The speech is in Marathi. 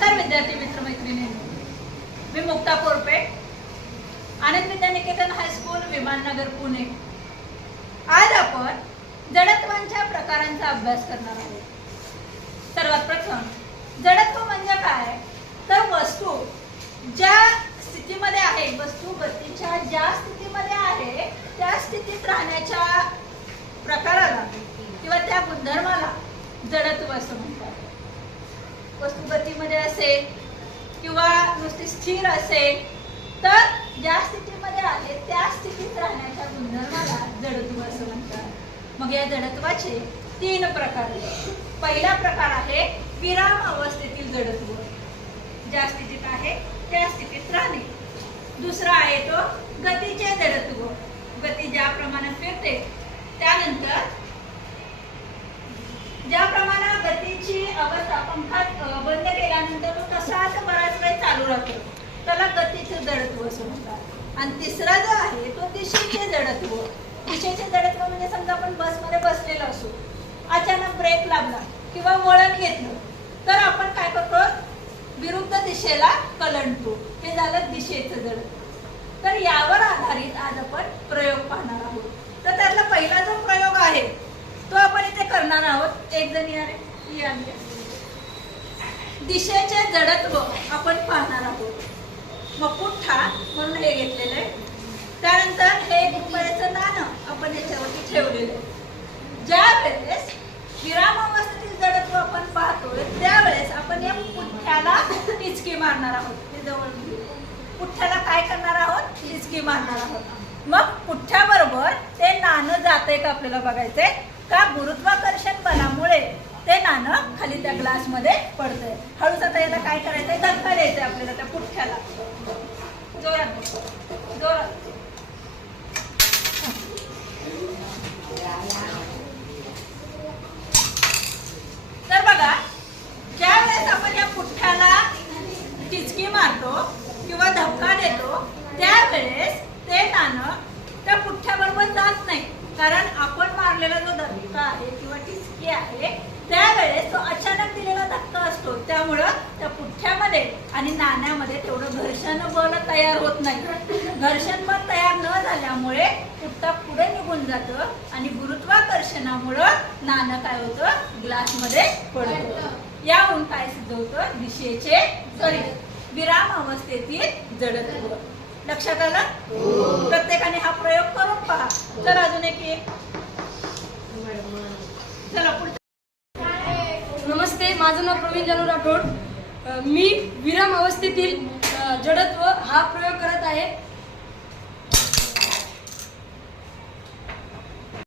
नमस्कार विद्यार्थी मित्र मैत्रिणींनो, मी मुक्ता कोरपे, आनंद विद्या निकेतन हायस्कूल विमाननगर पुणे। आज आपण जडत्वांच्या प्रकारांचा अभ्यास करणार आहोत। सर्वात प्रथम जडत्व म्हणजे काय, तर वस्तू ज्या स्थितीमध्ये आहे, वस्तू गतीच्या ज्या स्थितीमध्ये आहे त्या स्थितीत राहण्याच्या प्रकाराला किंवा त्या गुणधर्माला जडत्व असं म्हणतात। वस्तू गतीमध्ये असेल किंवा नुसती स्थिर असेल तर ज्या स्थितीमध्ये आहे त्या स्थितीत राहण्याच्या गुणधर्माला जडत्व असं म्हणतात। मग या जडत्वाचे 3 प्रकार आहेत। पहिला प्रकार आहे विराम अवस्थेतील जडत्व, ज्या स्थितीत आहे त्या स्थितीत राहणे। दुसरा आहे तो गतीचे जडत्व, गती ज्या प्रमाणात फिरते त्यानंतर ज्या प्रमाणात गतीची अवस्था पंखात बंद केल्यानंतर तो तसाच बराच वेळ चालू राहतो, त्याला गतीचे जडत्व असं म्हणतात। आणि तिसरा जो आहे तो दिशेचे जडत्व। दिशेचे जडत्व म्हणजे समजा आपण बसमध्ये बसलेलो असू, अचानक ब्रेक लागला किंवा वळण घेतलं तर आपण काय करतो, विरुद्ध दिशेला कलंडतो, हे झालं दिशेचं जडत्व। तर यावर आधारित आज आपण प्रयोग पाहणार आहोत। तर त्यातला पहिला जो प्रयोग आहे तो आपण इथे करणार आहोत। एक जण या दिशेचे जडत्व आपण पाहणार आहोत। मग पुठ्ठा म्हणून हे घेतलेलं आहे, त्यानंतर हे 1 रुपयाचं नाणं आपण याच्यावरती ठेवलेलं आहे। ज्या वेळेस विराम अवस्थेतील जडत्व आपण पाहतोय त्यावेळेस आपण या पुठ्ठ्याला टिचकी मारणार आहोत। हे जवळ पुठ्ठ्याला काय करणार आहोत, टिचकी मारणार आहोत। मग पुठ्ठ्याबरोबर ते नाणं जातंय का आपल्याला बघायचंय का, गुरुत्वाकर्षण बलामुळे ते नाणं खाली त्या ग्लास मध्ये पडतंय। हळूच आता याला काय करायचंय, धक्का द्यायचा आपल्याला त्या पुठ्ठ्याला, जोरात जोरात। तर बघा, ज्या वेळेस आपण या पुठ्ठ्याला टिचकी मारतो किंवा धक्का देतो त्यावेळेस ते नाणं त्या पुठ्ठ्याबरोबर जात नाही, कारण आपण मारलेला जो धक्का आहे किंवा टिचकी आहे त्यावेळेस तो अचानक दिलेला धक्का असतो, त्यामुळं त्या पुठ्ठ्यामध्ये आणि नाण्यामध्ये तेवढं घर्षण बल तयार होत नाही। घर्षण बल तयार न झाल्यामुळे पुठ्ठा पुढे निघून जातं आणि गुरुत्वाकर्षणामुळं नाणं काय होतं, ग्लासमध्ये पडतं। यावरून काय सिद्ध होतं, दिशेचे विराम अवस्थेतील जडत्व। लक्षात आलं? प्रत्येकाने हा प्रयोग करून पहा। तर अजून एक चला पुढे। नमस्ते, माझं नाव प्रवीण जानू राठोड। मी विराम अवस्थेतील जडत्व हा प्रयोग करत आहे।